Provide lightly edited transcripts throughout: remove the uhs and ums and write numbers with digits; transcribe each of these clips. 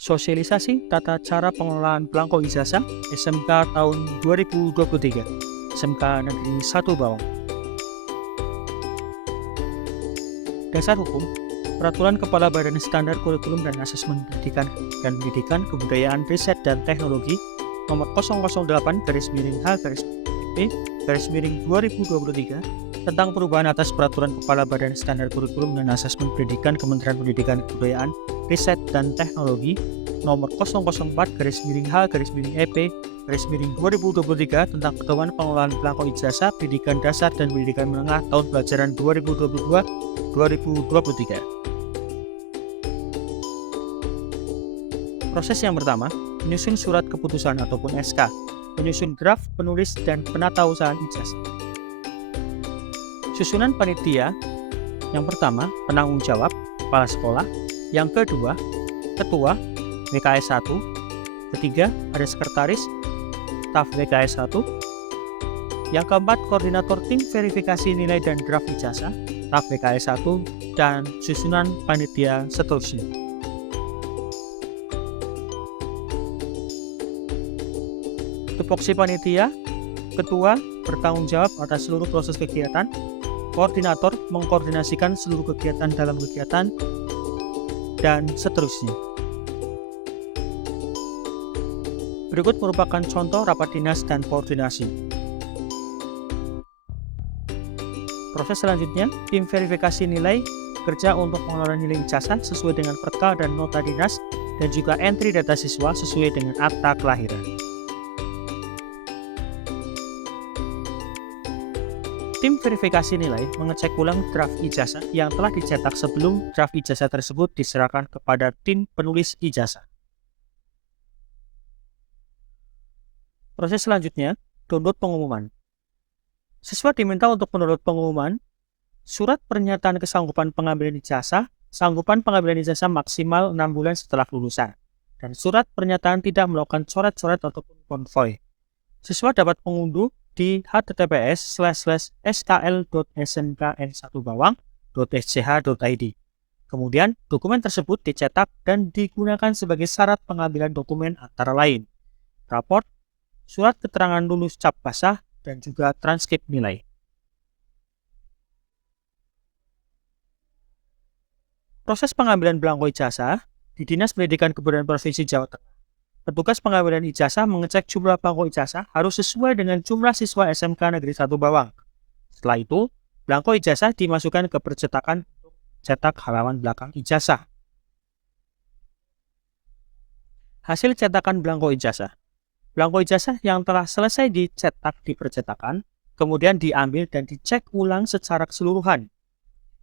Sosialisasi tata cara pengelolaan belangko ijazah SMK tahun 2023, SMK Negeri 1 Bawang. Dasar hukum, Peraturan Kepala Badan Standar Kurikulum dan Asesmen Pendidikan Kebudayaan Riset dan Teknologi Nomor 008-P/2023 tentang perubahan atas Peraturan Kepala Badan Standar Kurikulum dan Asesmen Pendidikan Kementerian Pendidikan Kebudayaan Riset dan Teknologi Nomor 004-EP/2023 tentang pedoman pengelolaan belangko ijazah pendidikan dasar dan pendidikan menengah tahun pelajaran 2022-2023. Proses yang pertama, menyusun surat keputusan ataupun SK, menyusun draft, penulis, dan penatausahaan ijazah. Susunan panitia, yang pertama, penanggung jawab, kepala sekolah, yang kedua, ketua, WKS 1, ketiga, ada sekretaris, staf WKS 1, yang keempat, koordinator tim verifikasi nilai dan draft ijazah, staf WKS 1, dan susunan panitia seterusnya. Tupoksi panitia, ketua bertanggung jawab atas seluruh proses kegiatan, koordinator mengkoordinasikan seluruh kegiatan dalam kegiatan, dan seterusnya. Berikut merupakan contoh rapat dinas dan koordinasi. Proses selanjutnya, tim verifikasi nilai kerja untuk pengelolaan nilai ijazah sesuai dengan perka dan nota dinas, dan juga entry data siswa sesuai dengan akta kelahiran. Tim verifikasi nilai mengecek ulang draft ijazah yang telah dicetak sebelum draft ijazah tersebut diserahkan kepada tim penulis ijazah. Proses selanjutnya, download pengumuman. Siswa diminta untuk mendownload pengumuman, surat pernyataan kesanggupan pengambilan ijazah, sanggupan pengambilan ijazah maksimal 6 bulan setelah lulusan, dan surat pernyataan tidak melakukan coret-coret ataupun konvoy. Siswa dapat mengunduh di https://skl.smkn1bawang.sch.id. Kemudian, dokumen tersebut dicetak dan digunakan sebagai syarat pengambilan dokumen antara lain raport, surat keterangan lulus cap basah, dan juga transkrip nilai. Proses pengambilan belangko ijazah di Dinas Pendidikan Kebudayaan Provinsi Jawa Tengah. Petugas pengambilan ijazah mengecek jumlah belangko ijazah harus sesuai dengan jumlah siswa SMK Negeri 1 Bawang. Setelah itu, belangko ijazah dimasukkan ke percetakan untuk cetak halaman belakang ijazah. Hasil cetakan belangko ijazah. Belangko ijazah yang telah selesai dicetak di percetakan, kemudian diambil dan dicek ulang secara keseluruhan.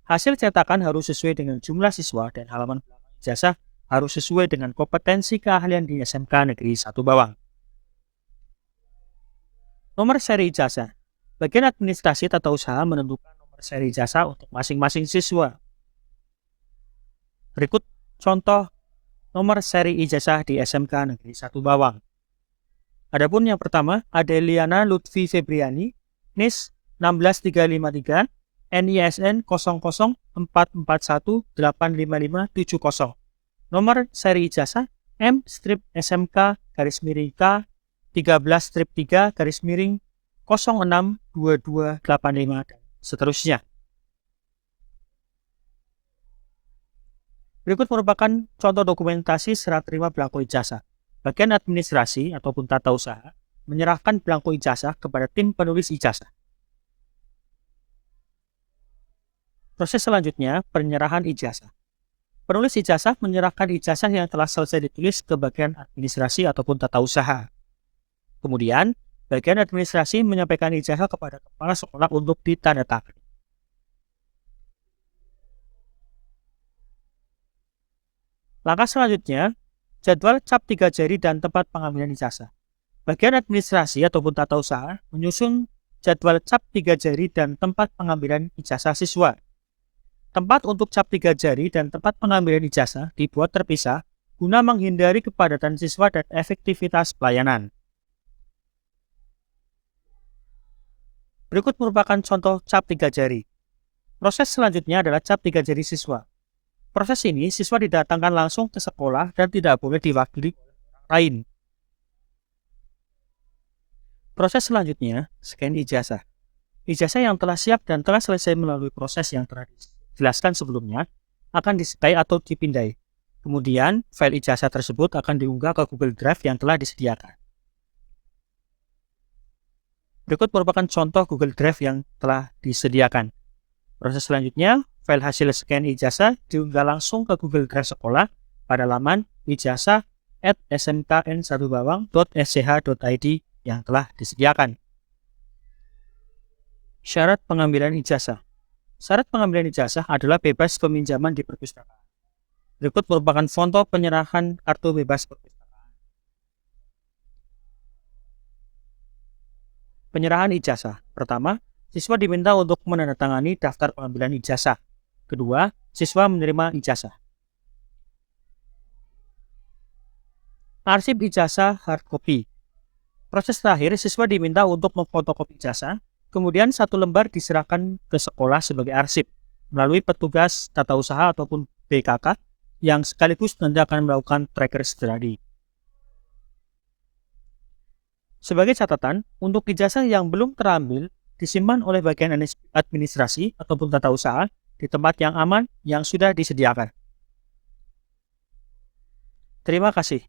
Hasil cetakan harus sesuai dengan jumlah siswa dan halaman belakang ijazah harus sesuai dengan kompetensi keahlian di SMK Negeri 1 Bawang. Nomor seri ijazah. Bagian administrasi tata usaha menentukan nomor seri ijazah untuk masing-masing siswa. Berikut contoh nomor seri ijazah di SMK Negeri 1 Bawang. Adapun yang pertama, Adeliana Lutfi Febriani, NIS 16353, NISN 0044185570. Nomor seri ijazah M/SMK-K 13-3-062285 dan seterusnya. Berikut merupakan contoh dokumentasi serah terima belangko ijazah. Bagian administrasi ataupun tata usaha menyerahkan belangko ijazah kepada tim penulis ijazah. Proses selanjutnya, penyerahan ijazah. Penulis ijazah menyerahkan ijazah yang telah selesai ditulis ke bagian administrasi ataupun tata usaha. Kemudian, bagian administrasi menyampaikan ijazah kepada kepala sekolah untuk ditandatangani. Langkah selanjutnya, jadwal cap 3 jari dan tempat pengambilan ijazah. Bagian administrasi ataupun tata usaha menyusun jadwal cap 3 jari dan tempat pengambilan ijazah siswa. Tempat untuk cap 3 jari dan tempat pengambilan ijazah dibuat terpisah guna menghindari kepadatan siswa dan efektivitas pelayanan. Berikut merupakan contoh cap 3 jari. Proses selanjutnya adalah cap 3 jari siswa. Proses ini siswa didatangkan langsung ke sekolah dan tidak boleh diwakili orang lain. Proses selanjutnya, scan ijazah. Ijazah yang telah siap dan telah selesai melalui proses yang telah dijelaskan sebelumnya akan disekai atau dipindai. Kemudian, file ijazah tersebut akan diunggah ke Google Drive yang telah disediakan. Berikut merupakan contoh Google Drive yang telah disediakan. Proses selanjutnya, file hasil scan ijazah diunggah langsung ke Google Drive sekolah pada laman ijazah@smkn1bawang.sch.id yang telah disediakan. Syarat pengambilan ijazah. Syarat pengambilan ijazah adalah bebas peminjaman di perpustakaan. Berikut merupakan foto penyerahan kartu bebas perpustakaan. Penyerahan ijazah. Pertama, siswa diminta untuk menandatangani daftar pengambilan ijazah. Kedua, siswa menerima ijazah. Arsip ijazah hard copy. Proses terakhir, siswa diminta untuk memfotokopi ijazah, kemudian satu lembar diserahkan ke sekolah sebagai arsip melalui petugas tata usaha ataupun BKK yang sekaligus nanti akan melakukan tracker study. Sebagai catatan, untuk ijazah yang belum terambil disimpan oleh bagian administrasi ataupun tata usaha di tempat yang aman yang sudah disediakan. Terima kasih.